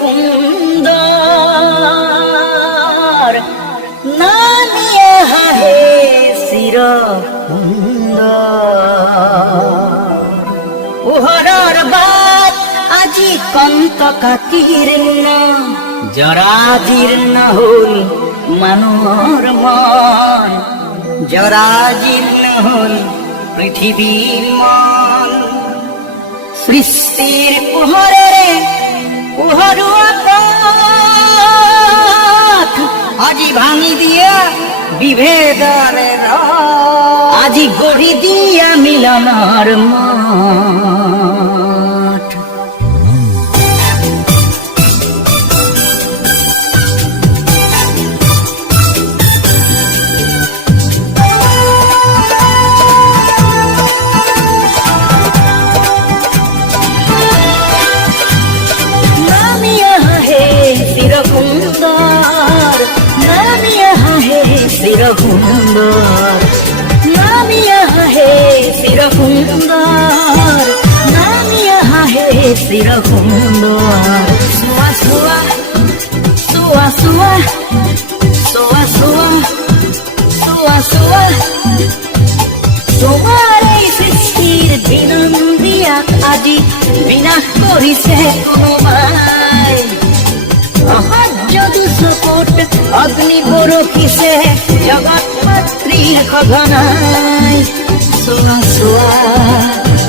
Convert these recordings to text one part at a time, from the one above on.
সুন্দর নামিয়ে হাহে চির সুন্দর উহৰৰ বাট আজি কন্ত কাকীৰ্ণ জৰাজীৰ্ণ হ'ল মানুহৰ মন জৰাজীৰ্ণ হ'ল পৃথিৱীৰ মন সৃষ্টিৰ পোহৰেৰে পোহৰুৱা পথ আজি ভাঙি দিয়া বিভেদৰে আজি গঢ়ি দিয়া মিলনৰ মঠ সুন্দর নামিয়া হে চির সুন্দর নামিয়া হে চির সুন্দর সোয়া সোয়া সোয়া সোয়া সোয়া সোয়া সোয়া সোয়া তোমার এই সৃষ্টির বিনন্দিয়া আজি বিনাশ কৰিছে কোনোবাই অসহ্য দুচকুত অগ্নি বৰষিছে জগত মাতৃৰ সঘনাই চোৱা চোৱা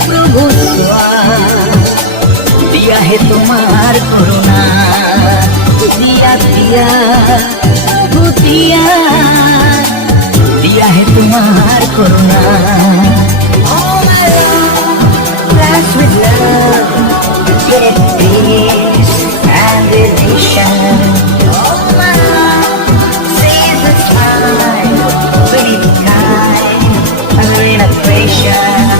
প্ৰভু চোৱা দিয়াহে তোমাৰ কৰোণা দিয়া দিয়া ভূতিয়া দিয়াহে তোমাৰ corona All my love, blessed with love, get peace and vision. All my love, sees the time, pretty kind, a renovation.